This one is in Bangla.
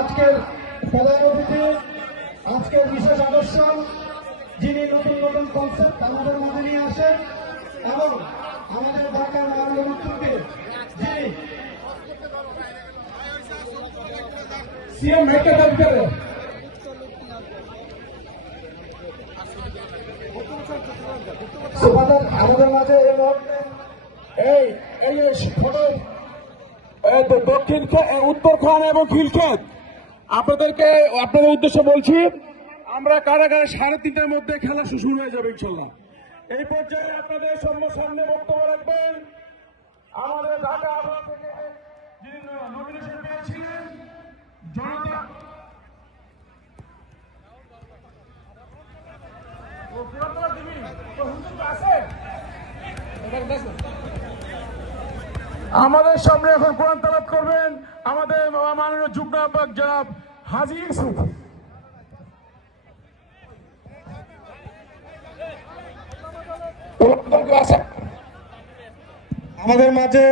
আজকের প্রধান অতিথি, আজকের বিশেষ আকর্ষণ, যিনি নতুন নতুন কনসেপ্ট আমাদের মাঝে নিয়ে আসেন এবং আমাদের ঢাকার মাননীয় মুখ্যমন্ত্রী যিনি সিএম ভেটে থাকবেন আমাদের মাঝে এই মুহূর্তে এই দক্ষিণ উত্তরখান এবং খিলক্ষেত আপনাদের উদ্দেশ্যে বলছি, আমরা কারাগারে 3:30টার মধ্যে খেলা শুরু হয়ে যাবে ইনশাল্লাহ। এই পর্যায়ে আপনাদের সামনে বক্তব্য রাখবেন আমাদের ঢাকা আবহাওয়া থেকে যিনি নমিনেশন পেয়েছিলেন জনতা আমাদের সামনে এখন কোরআন তেলাওয়াত করবেন আমাদের মাননীয় যুগ্ম আহ্বায়ক জনাব হাজী ইউসুফ। আমাদের মাঝে